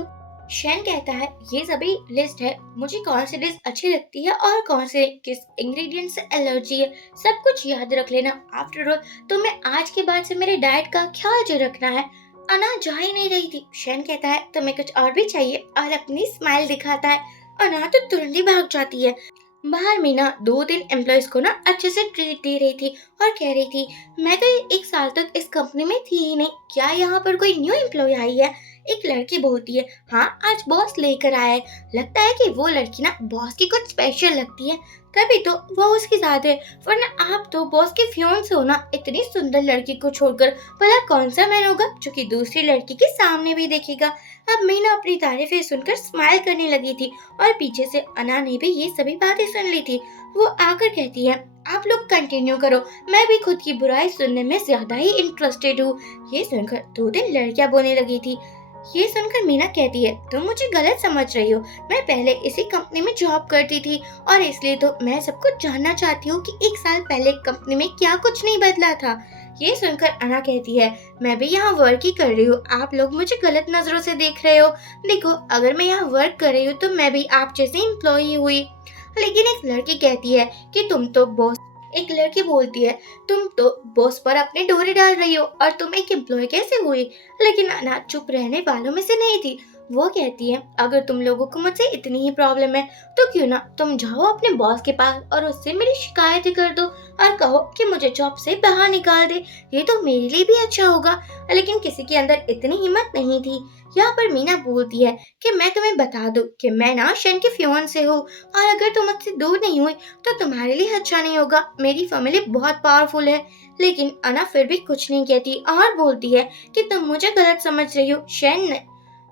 शैन कहता है, ये सभी लिस्ट है, मुझे कौन सी डिश अच्छी लगती है और कौन से किस इंग्रेडिएंट से एलर्जी है, सब कुछ याद रख लेना। आफ्टर ऑल तुम्हें आज के बाद से मेरे डाइट का ख्याल जो रखना है। अना जा ही नहीं रही थी। शैन कहता है, तुम्हें कुछ और भी चाहिए? और अपनी स्माइल दिखाता है। अना तो तुरंत ही भाग जाती है। बाहर मीना 2 दिन एम्प्लॉयज को ना अच्छे से ट्रीट दे रही थी और कह रही थी, मैं तो एक साल तक इस कंपनी में थी ही नहीं, क्या यहाँ पर कोई न्यू एम्प्लॉय आई है? एक लड़की बोलती है, हाँ आज बॉस लेकर आया है, लगता है कि वो लड़की ना बॉस की कुछ स्पेशल लगती है, तभी तो वो उसके साथ है, वरना आप तो बॉस के फियांसे हो ना। इतनी सुंदर लड़की को छोड़कर भला कौन सा मैन होगा जो कि दूसरी लड़की के सामने भी देखेगा? अब मीना अपनी तारीफें सुनकर स्माइल करने लगी थी और पीछे से अना ने भी ये सभी बातें सुन ली थी। वो आकर कहती है, आप लोग कंटिन्यू करो, मैं भी खुद की बुराई सुनने में ज्यादा ही इंटरेस्टेड हूँ। ये सुनकर 2 दिन लड़कियां बोलने लगी थी। ये सुनकर मीना कहती है, तुम मुझे गलत समझ रही हो, मैं पहले इसी कंपनी में जॉब करती थी और इसलिए तो मैं सब कुछ जानना चाहती हूँ कि एक साल पहले कंपनी में क्या कुछ नहीं बदला था। ये सुनकर अना कहती है, मैं भी यहाँ वर्क ही कर रही हूँ, आप लोग मुझे गलत नजरों से देख रहे हो। देखो अगर मैं यहाँ वर्क कर रही हूँ तो मैं भी आप जैसी एम्प्लॉई हुई। लेकिन एक लड़की कहती है कि तुम तो बॉस एक लड़की बोलती है, तुम तो बॉस पर अपने डोरे डाल रही हो और तुम एक एम्प्लॉय कैसे हुई? लेकिन अना चुप रहने वालों में से नहीं थी। वो कहती है, अगर तुम लोगों को मुझसे इतनी ही प्रॉब्लम है तो क्यों ना तुम जाओ अपने बॉस के पास और उससे मेरी शिकायत कर दो और कहो कि मुझे जॉब से बाहर निकाल दे, ये तो मेरे लिए भी अच्छा होगा। लेकिन किसी के अंदर इतनी हिम्मत नहीं थी। यहाँ पर मीना बोलती है कि मैं तुम्हें बता दूं कि मैं ना शन के फियांसे हूँ और अगर तुम मुझसे दूर नहीं हुई तो तुम्हारे लिए अच्छा नहीं होगा, मेरी फैमिली बहुत पावरफुल है। लेकिन अना फिर भी कुछ नहीं कहती और बोलती है कि तुम मुझे गलत समझ रही हो,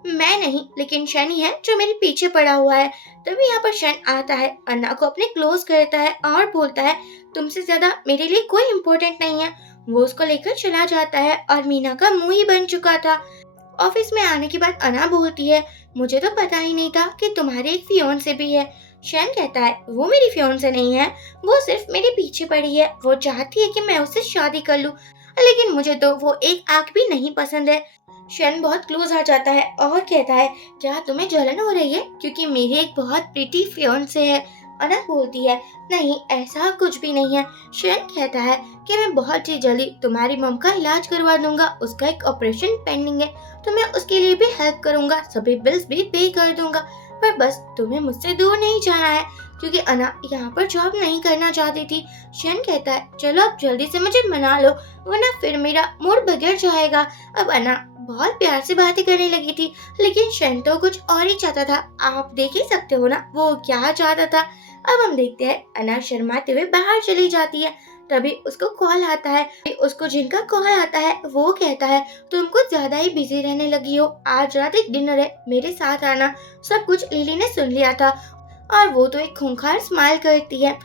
मैं नहीं लेकिन शन ही है जो मेरे पीछे पड़ा हुआ है। तभी यहाँ पर शन आता है, अन्ना को अपने क्लोज करता है और बोलता है, तुमसे ज्यादा मेरे लिए कोई इम्पोर्टेंट नहीं है। वो उसको लेकर चला जाता है और मीना का मुंह ही बन चुका था। ऑफिस में आने के बाद अना बोलती है, मुझे तो पता ही नहीं था कि तुम्हारे एक फियांसे भी है। शन कहता है वो मेरी फियांसे नहीं है, वो सिर्फ मेरे पीछे पड़ी है। वो चाहती है कि मैं उससे शादी कर लूं, लेकिन मुझे तो वो एक आंख भी नहीं पसंद है। शन बहुत क्लोज आ जाता है और कहता है क्या तुम्हें जलन हो रही है क्योंकि मेरी एक बहुत प्रीटी फियांसे है। अना बोलती है नहीं ऐसा कुछ भी नहीं है। शन कहता है कि मैं बहुत ही जल्दी तुम्हारी मम का इलाज करवा दूंगा, उसका एक ऑपरेशन पेंडिंग है, तो मैं उसके लिए भी हेल्प करूंगा, सभी बिल्स भी पे कर दूंगा, पर बस तुम्हें मुझसे दूर नहीं जाना है, क्योंकि अना यहाँ पर जॉब नहीं करना चाहती थी। शन कहता है चलो अब जल्दी से मुझे मना लो, वरना फिर मेरा मूड बिगड़ जाएगा। अब अना बहुत प्यार से बातें करने लगी थी, लेकिन शन तो कुछ और ही चाहता था। आप देख ही सकते हो ना वो क्या चाहता था। अब हम देखते हैं अना शर्माते हुए बाहर चली जाती है। तभी उसको कॉल आता है, उसको जिनका कॉल आता है वो कहता है तुम कुछ ज्यादा ही बिजी रहने लगी हो, आज रात एक डिनर है, मेरे साथ आना। सब कुछ लिली ने सुन लिया था और वो तो एक खूंखार स्माइल करती है।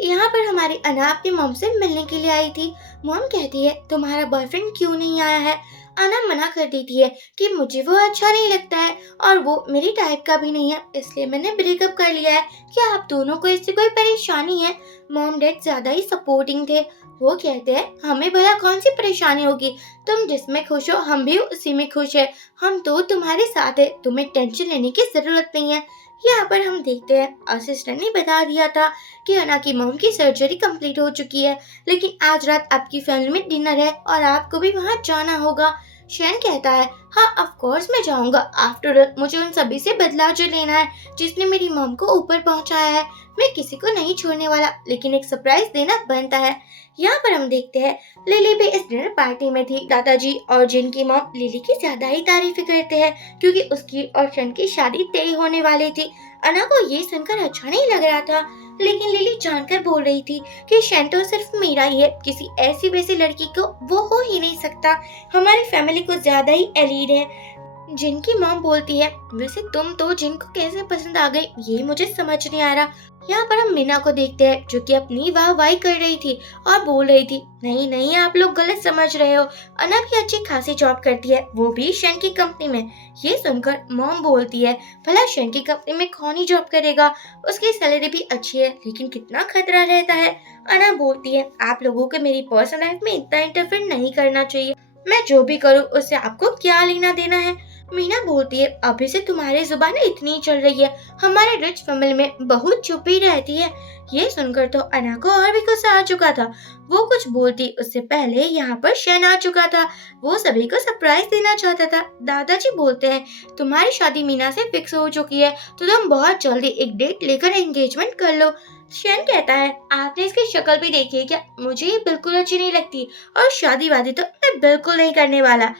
यहाँ पर हमारी अना अपनी मॉम से मिलने के लिए आई थी। मॉम कहती है तुम्हारा बॉयफ्रेंड क्यों नहीं आया है। अना मना कर देती है कि मुझे वो अच्छा नहीं लगता है और वो मेरी टाइप का भी नहीं है, इसलिए मैंने ब्रेकअप कर लिया है। क्या आप दोनों को इससे कोई परेशानी है। मॉम डैड ज्यादा ही सपोर्टिंग थे। वो कहते हैं हमें भला कौन सी परेशानी होगी, तुम जिसमें खुश हो हम भी उसी में खुश है, हम तो तुम्हारे साथ है, तुम्हें टेंशन लेने की जरूरत नहीं है। यहाँ पर हम देखते हैं असिस्टेंट ने बता दिया था कि अना की मॉम की सर्जरी कंप्लीट हो चुकी है, लेकिन आज रात आपकी फैमिली में डिनर है और आपको भी वहाँ जाना होगा। शैन कहता है हाँ ऑफ कोर्स मैं जाऊंगा, आफ्टर ऑल मुझे उन सभी से बदला जो लेना है जिसने मेरी मॉम को ऊपर पहुंचाया है। मैं किसी को नहीं छोड़ने वाला, लेकिन एक सरप्राइज देना बनता है। यहाँ पर हम देखते हैं लिली भी इस डिनर पार्टी में थी। दादाजी और जिनकी मॉम लिली की ज्यादा ही तारीफें करते हैं क्योंकि उसकी और शन की शादी तय होने वाली थी। अना को ये सुनकर अच्छा नहीं लग रहा था, लेकिन लिली जानकर बोल रही थी कि शन तो सिर्फ मेरा ही है, किसी ऐसी वैसी लड़की को वो हो ही नहीं सकता, हमारी फैमिली को ज्यादा ही एलीड है। जिनकी मॉम बोलती है वैसे तुम तो जिनको कैसे पसंद आ गई ये मुझे समझ नहीं आ रहा। यहाँ पर हम मीना को देखते हैं जो कि अपनी वाहवाही कर रही थी और बोल रही थी नहीं नहीं आप लोग गलत समझ रहे हो, अना भी अच्छी खासी जॉब करती है, वो भी शन की कंपनी में। ये सुनकर मॉम बोलती है भला शन की कंपनी में कौन ही जॉब करेगा, उसकी सैलरी भी अच्छी है, लेकिन कितना खतरा रहता है। अना बोलती है आप लोगों को मेरी पर्सनल लाइफ में इतना इंटरफेयर नहीं करना चाहिए, मैं जो भी करूँ उससे आपको क्या लेना देना है। मीना बोलती है अभी से तुम्हारी जुबान इतनी चल रही है, हमारे रिच फैमिली में बहुत चुप ही रहती है। ये सुनकर तो अना को और भी गुस्सा आ चुका था। वो कुछ बोलती उससे पहले यहाँ पर शन आ चुका था। वो सभी को सरप्राइज देना चाहता था। दादाजी बोलते हैं तुम्हारी शादी मीना से फिक्स हो चुकी है, तो तुम बहुत जल्दी एक डेट लेकर एंगेजमेंट कर लो। शन कहता है आपने इसकी शक्ल भी देखी है क्या, मुझे ये बिल्कुल अच्छी नहीं लगती और शादी वादी तो मैं बिल्कुल नहीं करने वाला।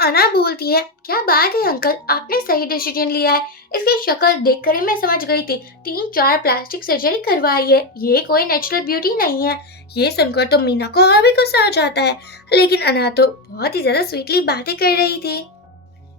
अना बोलती है क्या बात है अंकल, आपने सही डिसीजन लिया है, इसकी शक्ल देखकर ही मैं समझ गई थी, 3-4 प्लास्टिक सर्जरी करवाई है, ये कोई नेचुरल ब्यूटी नहीं है। ये सुनकर तो मीना को और भी गुस्सा आ जाता है, लेकिन अना तो बहुत ही ज्यादा स्वीटली बातें कर रही थी।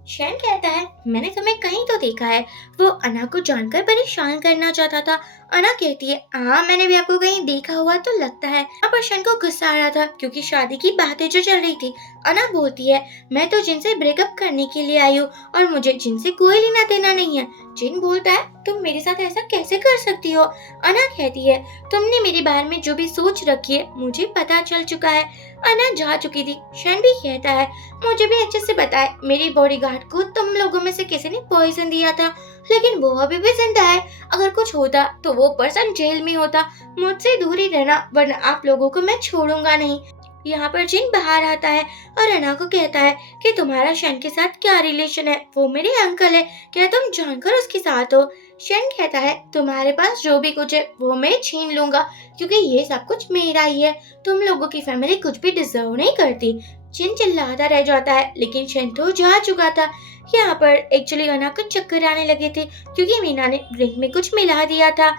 शैन कहता है मैंने तुम्हें कहीं तो देखा है। वो अना को जानकर परेशान करना चाहता था। अना कहती है हाँ मैंने भी आपको कहीं देखा हुआ तो लगता है। अब पर शैन को गुस्सा आ रहा था क्योंकि शादी की बातें जो चल रही थी। अना बोलती है मैं तो जिनसे ब्रेकअप करने के लिए आई हूँ और मुझे जिनसे कोई लेना देना नहीं है। जिन बोलता है तुम मेरे साथ ऐसा कैसे कर सकती हो। अना कहती है तुमने मेरे बारे में जो भी सोच रखी है मुझे पता चल चुका है। अना जा चुकी थी। शैन भी कहता है मुझे भी अच्छे से पता है, मेरी बॉडीगार्ड को तुम लोगों में से किसी ने पॉइजन दिया था, लेकिन वो अभी भी जिंदा है, अगर कुछ होता तो वो पर्सन जेल में होता, मुझसे दूर ही रहना वरना आप लोगों को मैं छोड़ूंगा नहीं। यहाँ पर जिन बाहर आता है और अना को कहता है कि तुम्हारा शैन के साथ क्या रिलेशन है, वो मेरे अंकल है, क्या तुम जानकर उसके साथ हो। शैन कहता है तुम्हारे पास जो भी कुछ है वो मैं छीन लूंगा क्योंकि ये सब कुछ मेरा ही है, तुम लोगों की फैमिली कुछ भी डिजर्व नहीं करती। चिन चिल्लाता रह जाता है, लेकिन शन तो जा चुका था। यहाँ पर एक्चुअली अना को चक्कर आने लगे थे क्योंकि मीना ने ड्रिंक में कुछ मिला दिया था।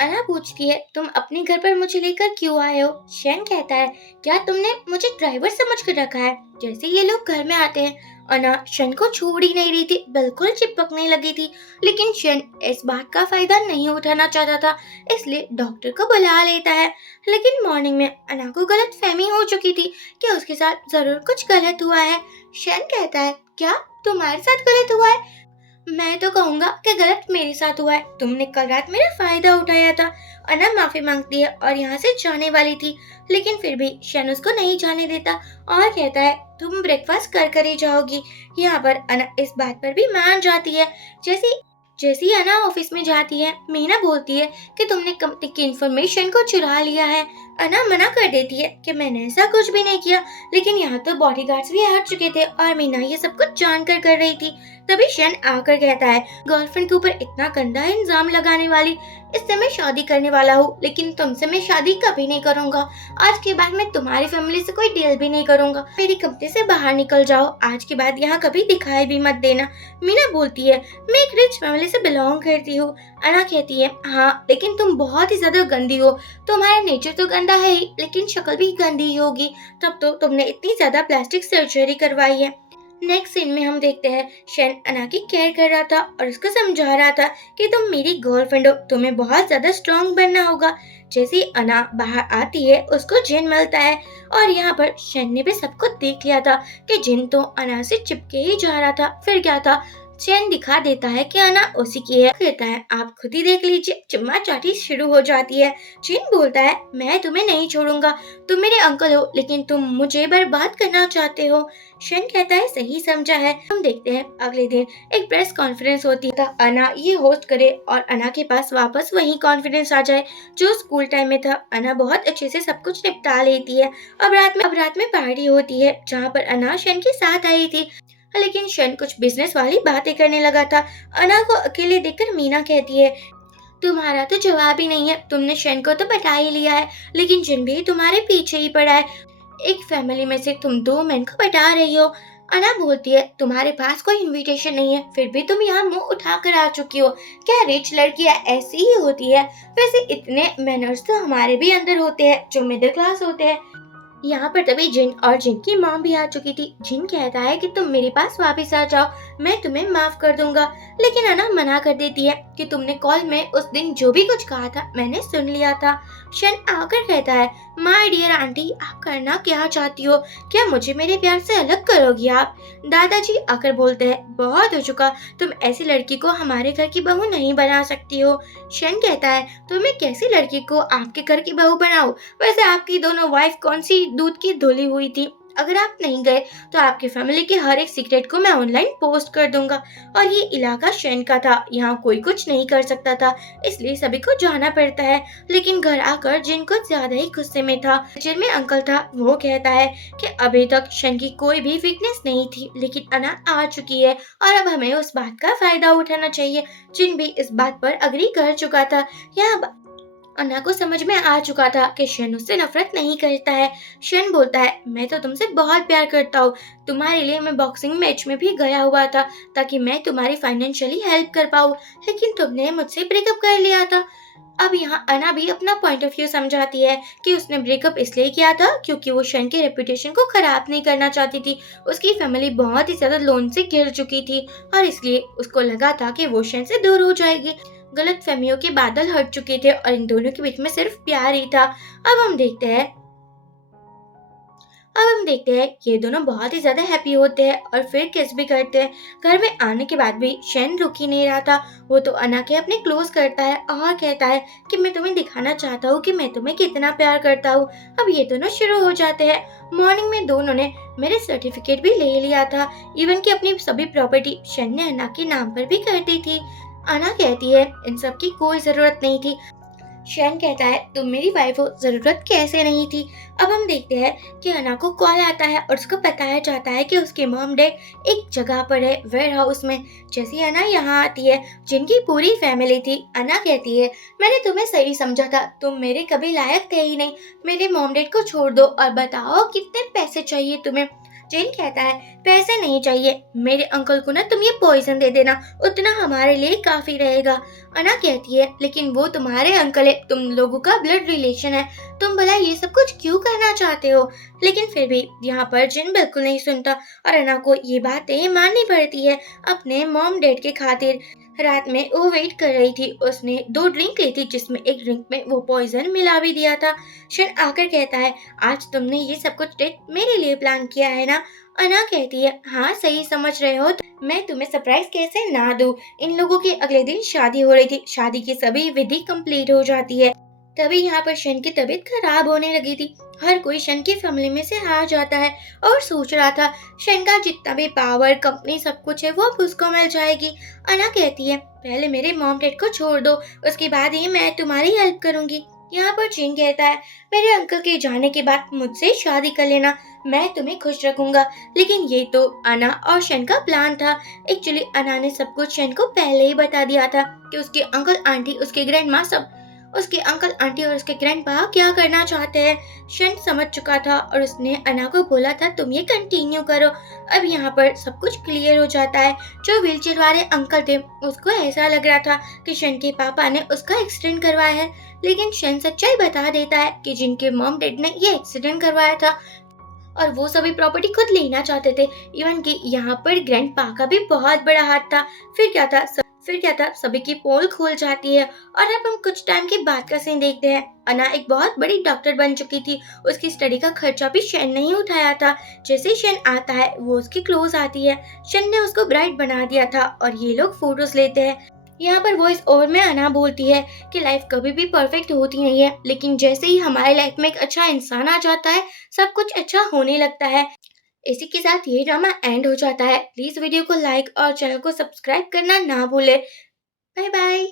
अना पूछती है तुम अपने घर पर मुझे लेकर क्यों आए हो। शैन कहता है क्या तुमने मुझे ड्राइवर समझ कर रखा है। जैसे ये लोग घर में आते हैं अना शन को छोड़ ही नहीं रही थी, बिल्कुल चिपकने लगी थी, लेकिन शन इस बात का फायदा नहीं उठाना चाहता था, इसलिए डॉक्टर को बुला लेता है। लेकिन मॉर्निंग में अना को गलत फहमी हो चुकी थी कि उसके साथ जरूर कुछ गलत हुआ है। शन कहता है क्या तुम्हारे साथ गलत हुआ है। मैं तो कहूँगा कि गलत मेरे साथ हुआ है। तुमने कल रात मेरा फायदा उठाया था। अना माफी मांगती है और यहाँ से जाने वाली थी, लेकिन फिर भी शन उसको नहीं जाने देता और कहता है तुम ब्रेकफास्ट कर ही जाओगी। यहाँ पर अना इस बात पर भी मान जाती है। जैसे जैसे ही अना ऑफिस में जाती है, मीना बोलती है कि तुमने कंपनी की इंफॉर्मेशन को चुरा लिया है। अना मना कर देती है कि मैंने ऐसा कुछ भी नहीं किया, लेकिन यहाँ तो बॉडीगार्ड्स भी आ चुके थे और मीना ये सब कुछ जानकर कर रही थी। तभी शन आकर कहता है गर्लफ्रेंड के ऊपर इतना गंदा इल्जाम लगाने वाली, इससे मैं शादी करने वाला हूँ, लेकिन तुमसे मैं शादी कभी नहीं करूंगा। आज के बाद मैं तुम्हारी फैमिली से कोई डील भी नहीं करूंगा। मेरी कंपनी से बाहर निकल जाओ। आज के बाद यहाँ कभी दिखाई भी मत देना। मीना बोलती है मैं एक रिच फैमिली से बिलोंग करती हूँ। अना कहती है हाँ, लेकिन तुम बहुत ही ज्यादा गंदी हो। तुम्हारा नेचर तो गंदा है ही, लेकिन शक्ल भी गंदी ही होगी। तब तो तुमने इतनी ज्यादा प्लास्टिक सर्जरी करवाई है। नेक्स्ट सीन में हम देखते हैं शन अना की केयर कर रहा था और उसको समझा रहा था कि तुम मेरी गर्लफ्रेंड हो, तुम्हें बहुत ज्यादा स्ट्रांग बनना होगा। जैसे ही अना बाहर आती है, उसको जिन मिलता है और यहाँ पर शन ने भी सब कुछ देख लिया था कि जिन तो अना से चिपके ही जा रहा था। फिर क्या था, चैन दिखा देता है कि अना उसी की है। कहता है आप खुद ही देख लीजिए। चुम्मा चाटी शुरू हो जाती है। चैन बोलता है मैं तुम्हें नहीं छोड़ूंगा। तुम मेरे अंकल हो, लेकिन तुम मुझे बर्बाद करना चाहते हो। शन कहता है सही समझा है। हम देखते हैं अगले दिन एक प्रेस कॉन्फ्रेंस होती है। अना ये होस्ट करे और अना के पास वापस वही कॉन्फिडेंस आ जाए जो स्कूल टाइम में था। अना बहुत अच्छे से सब कुछ निपटा लेती है। अब रात में पार्टी होती है जहाँ पर अना शन के साथ आई थी, लेकिन शन कुछ बिजनेस वाली बातें करने लगा था। अना को अकेले देखकर मीना कहती है तुम्हारा तो जवाब ही नहीं है। तुमने शन को तो बता ही लिया है, लेकिन जिन भी तुम्हारे पीछे ही पड़ा है। एक फैमिली में से तुम दो मैन को बता रही हो। अना बोलती है तुम्हारे पास कोई इनविटेशन नहीं है, फिर भी तुम यहाँ मुंह उठाकर आ चुकी हो। क्या रिच लड़कियां ऐसी ही होती है? वैसे इतने मैनर्स तो हमारे भी अंदर होते हैं जो मिडिल क्लास होते हैं। यहाँ पर तभी जिन और जिन की मॉम भी आ चुकी थी। जिन कहता है कि तुम मेरे पास वापस आ जाओ, मैं तुम्हें माफ कर दूंगा, लेकिन अना मना कर देती है कि तुमने कॉल में उस दिन जो भी कुछ कहा था मैंने सुन लिया था। शन आकर कहता है माय डियर आंटी, आप करना क्या चाहती हो? क्या मुझे मेरे प्यार से अलग करोगी आप? दादाजी आकर बोलते हैं बहुत हो चुका, तुम ऐसी लड़की को हमारे घर की बहू नहीं बना सकती हो। शन कहता है तो मैं कैसी लड़की को आपके घर की बहू बनाऊं? वैसे आपकी दोनों वाइफ कौन सी दूध की धुली हुई थी? अगर आप नहीं गए तो आपकी फैमिली के हर एक सीक्रेट को मैं ऑनलाइन पोस्ट कर दूंगा। और ये इलाका शैन का था, यहाँ कोई कुछ नहीं कर सकता था, इसलिए सभी को जाना पड़ता है। लेकिन घर आकर जिन कुछ ज्यादा ही गुस्से में था। जिनमें अंकल था, वो कहता है कि अभी तक शैन की कोई भी वीकनेस नहीं थी, लेकिन अना आ चुकी है और अब हमें उस बात का फायदा उठाना चाहिए। जिन भी इस बात पर अग्री कर चुका था। यहाँ अन्ना को समझ में आ चुका था कि शन उससे नफरत नहीं करता है। शन बोलता है मैं तो तुमसे बहुत प्यार करता हूँ, तुम्हारे लिए मैं बॉक्सिंग मैच में भी गया हुआ था ताकि मैं तुम्हारी फाइनेंशियली हेल्प कर पाऊँ, लेकिन तुमने मुझसे ब्रेकअप कर लिया था। अब यहाँ अना भी अपना पॉइंट ऑफ व्यू समझाती है कि उसने ब्रेकअप इसलिए किया था क्योंकि वो शन के रेपुटेशन को खराब नहीं करना चाहती थी। उसकी फैमिली बहुत ही ज्यादा लोन से घिर चुकी थी और इसलिए उसको लगा था कि वो शन से दूर हो जाएगी। गलत फहमियों के बादल हट चुके थे और इन दोनों के बीच में सिर्फ प्यार ही था। अब हम देखते हैं ये दोनों बहुत ही ज्यादा हैप्पी होते हैं और फिर किस भी करते हैं। घर में आने के बाद भी शैन रुक ही नहीं रहा था। वो तो अना के अपने क्लोज करता है और कहता है कि मैं तुम्हें दिखाना चाहता हूँ कि मैं तुम्हें कितना प्यार करता हूँ। अब ये दोनों शुरू हो जाते हैं। मॉर्निंग में दोनों ने मेरे सर्टिफिकेट भी ले लिया था, इवन कि अपनी सभी प्रॉपर्टी शैन ने अना के नाम पर भी कर दी थी। अना कहती है इन सब की कोई जरूरत नहीं थी। शैन कहता है तुम मेरी वाइफ हो, जरूरत कैसे नहीं थी। अब हम देखते हैं कि अना को कॉल आता है और उसको बताया जाता है कि उसके मॉम डैड एक जगह पर है, वेयर हाउस में। जैसे अना यहाँ आती है, जिनकी पूरी फैमिली थी। अना कहती है मैंने तुम्हें सही समझा था, तुम मेरे कभी लायक थे ही नहीं। मेरे मॉम डैड को छोड़ दो और बताओ कितने पैसे चाहिए तुम्हें। जेन कहता है पैसे नहीं चाहिए, मेरे अंकल को ना तुम ये पॉइजन दे देना, उतना हमारे लिए काफी रहेगा। अना कहती है लेकिन वो तुम्हारे अंकल है, तुम लोगों का ब्लड रिलेशन है, तुम भला ये सब कुछ क्यों करना चाहते हो? लेकिन फिर भी यहाँ पर जिन बिल्कुल नहीं सुनता और अना को ये बातें माननी पड़ती है अपने मॉम डैड के खातिर। रात में वो वेट कर रही थी, उसने 2 ड्रिंक ली थी जिसमें एक ड्रिंक में वो पॉइजन मिला भी दिया था। शन आकर कहता है आज तुमने ये सब कुछ डेट मेरे लिए प्लान किया है ना? अना कहती है हाँ सही समझ रहे हो, मैं तुम्हें सरप्राइज कैसे ना दूं? इन लोगों की अगले दिन शादी हो रही थी। शादी की सभी विधि कंप्लीट हो जाती है। तभी यहाँ पर शन की तबीयत खराब होने लगी थी। हर कोई शन की फैमिली में से हार जाता है और सोच रहा था शन का जितना भी पावर कंपनी सब कुछ है वो अब उसको मिल जाएगी। अना कहती है पहले मेरे मॉम डैड को छोड़ दो, उसके बाद ही मैं तुम्हारी हेल्प करूंगी। यहाँ पर चिन कहता है मेरे अंकल के जाने के बाद मुझसे शादी कर लेना, मैं तुम्हें खुश रखूंगा। लेकिन ये तो अना और शन का प्लान था। एक्चुअली अना ने सब कुछ शन को पहले ही बता दिया था कि उसके अंकल आंटी, उसके ग्रैंड माँ सब, उसके अंकल आंटी और उसके ग्रैंडपा क्या करना चाहते हैं। शन समझ चुका था और उसने अना को बोला था तुम ये कंटिन्यू करो। अब यहाँ पर सब कुछ क्लियर हो जाता है। जो व्हीलचेयर वाले अंकल थे उसको ऐसा लग रहा था कि शन के पापा ने उसका एक्सीडेंट करवाया है, लेकिन शन सच्चाई बता देता है कि जिनके मॉम डैड ने ये एक्सीडेंट करवाया था और वो सभी प्रॉपर्टी खुद लेना चाहते थे। इवन कि यहाँ पर ग्रैंड पा का भी बहुत बड़ा हाथ था। फिर क्या था, सभी की पोल खुल जाती है और अब हम कुछ टाइम के बाद का सीन देखते हैं। अना एक बहुत बड़ी डॉक्टर बन चुकी थी। उसकी स्टडी का खर्चा भी शन ने ही उठाया था। जैसे ही शन आता है वो उसके क्लोज आती है। शन ने उसको ब्राइट बना दिया था और ये लोग फोटोज लेते हैं। यहाँ पर वॉइस ओवर में अना बोलती है कि लाइफ कभी भी परफेक्ट होती नहीं है, लेकिन जैसे ही हमारी लाइफ में एक अच्छा इंसान आ जाता है सब कुछ अच्छा होने लगता है। इसी के साथ ये ड्रामा एंड हो जाता है। प्लीज वीडियो को लाइक और चैनल को सब्सक्राइब करना ना भूले। Bye bye.